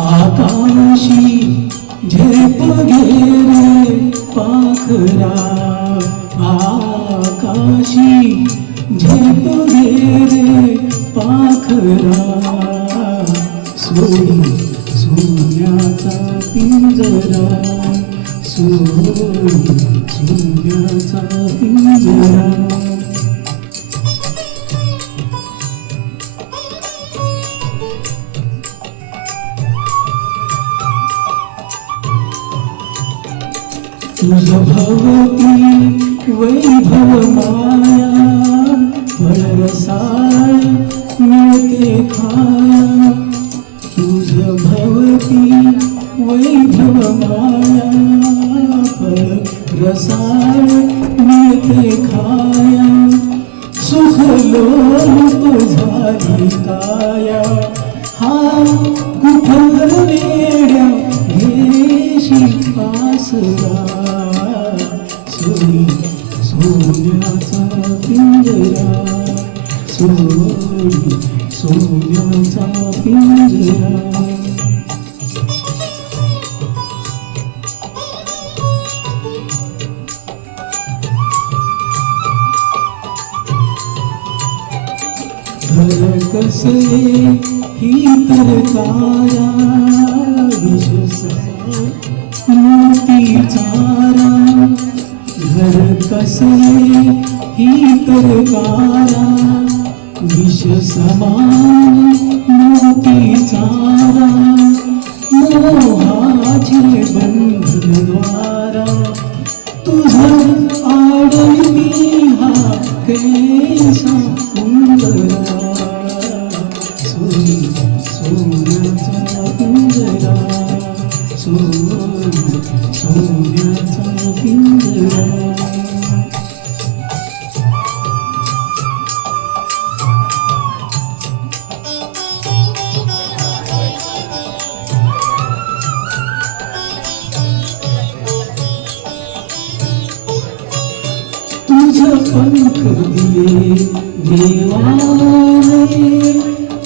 आकाशी झेप घेरे पाखरा आकाशी झेप घेरे पाखरा. सोडी सोन्याचा पिंजरा सोडी सोन्याचा पिंजरा. तुझ भवती वैभव माया फळरसाळ मिळते खाया. तुझ भवती वैभव माया फळ रसाळ मिळते खाया. सुख लोप झाली काया. सोन्याचा पिंजरा सोनी सोन्याचा पिंजरा घर ही तर काया विश्वस मोती असली ही तरकारा विष समान नव्हती चारा तुझ पंख दिले देवाने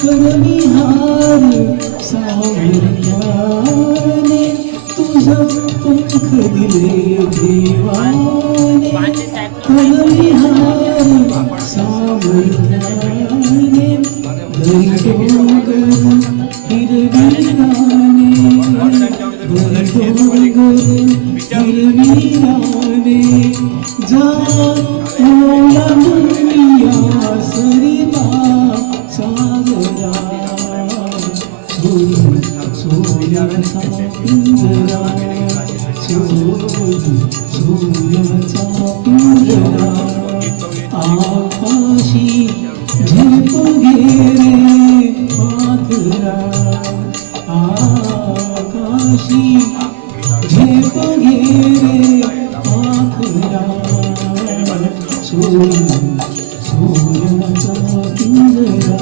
करनिहार सावल्याने तुझ पंख दिले देवाने करनिहार सावल्याने दरिडोंगर हिरविराने दरिडोंगर আকাশি ঝিপ গেরে পাতলা আকাশি ঝিপ গেরে পাতলা সূর্য সূর্য চন্দ্রা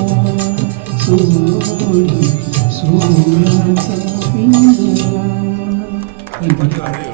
সূর্য সূর্য Mình.